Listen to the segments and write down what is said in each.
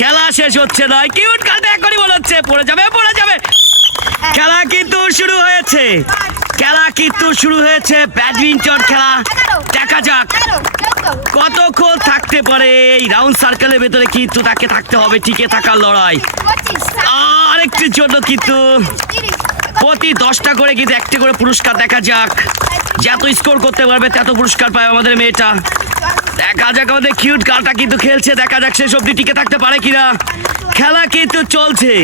খেলা শেষ হচ্ছে না, কিউট কালটা এখনই মনে হচ্ছে পড়ে যাবে। খেলা কিন্তু শুরু হয়েছে, ব্যাডমিন্টন খেলা। দেখা যাক কতক্ষণ থাকতে পারে এই রাউন্ড সার্কেলের ভেতরে, কিন্তু তাকে থাকতে হবে টিকে থাকার লড়াই। আরেকটির জন্য কিন্তু প্রতি 10টা করে কিন্তু একটি করে পুরস্কার। দেখা যাক যত স্কোর করতে পারবে তত পুরস্কার পায় আমাদের মেয়েটা। দেখা যাক আমাদের কিউট গার্লটা কিন্তু খেলছে, দেখা যাক শেষ অবধি টিকে থাকতে পারে কিনা। খেলা কিন্তু চলছে,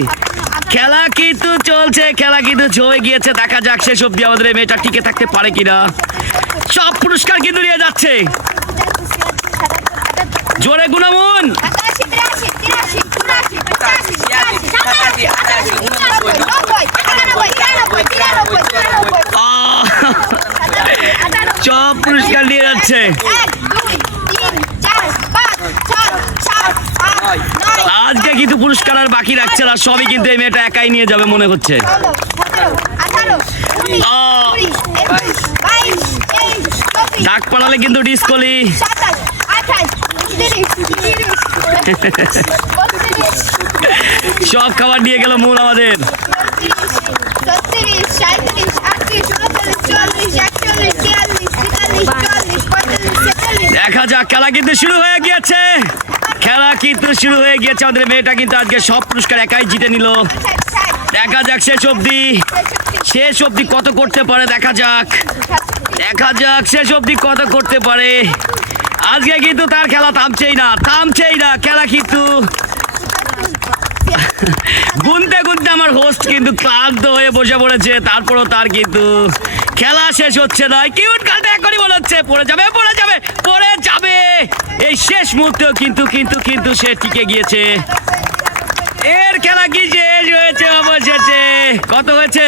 খেলা কিন্তু জমে গিয়েছে। দেখা যাক শেষ অবধি আমাদের মেয়েটা টিকে থাকতে পারে কিনা। সব পুরস্কার কিন্তু নিয়ে যাচ্ছে, জোরে গুণামুন। সব পুরস্কার নিয়ে যাচ্ছে। আজকে কিন্তু পুরস্কার আর বাকি রাখছে না, সবই কিন্তু এই মেয়েটা একাই নিয়ে যাবে মনে হচ্ছে। ডাক পাড়ালে কিন্তু ডিসকলি। সব খাবার নিয়ে গেল মূল আমাদের। দেখা যাক, খেলা কিন্তু শুরু হয়ে গিয়েছে, আমাদের মেয়েটা কিন্তু আজকে সব পুরস্কার একাই জিতে নিল। দেখা যাক শেষ অবধি কত করতে পারে। দেখা যাক শেষ অবধি কত করতে পারে। আজকে কিন্তু তার খেলা থামছেই না, খেলা কিন্তু গুনতে আমার হোস্ট কিন্তু ক্লান্ত হয়ে বসে পড়েছে। তারপরও তার কিন্তু খেলা শেষ হচ্ছে না। কিউট গালটা এখনই মনে হচ্ছে পড়ে যাবে। এই শেষ মুহূর্তেও কিন্তু সে টিকে গিয়েছে। এর খেলা কি শেষ হয়েছে অবশেষে। কত হয়েছে?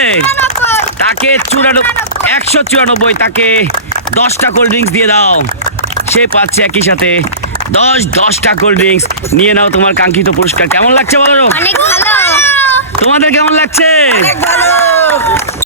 তাকে 194। তাকে 10টা কোল্ড ড্রিঙ্কস দিয়ে দাও, সে পাচ্ছে একই সাথে 10টা কোল্ড ড্রিঙ্কস। নিয়ে নাও তোমার কাঙ্ক্ষিত পুরস্কার। কেমন লাগছে বলো? অনেক ভালো। তোমাদের কেমন লাগছে? অনেক ভালো।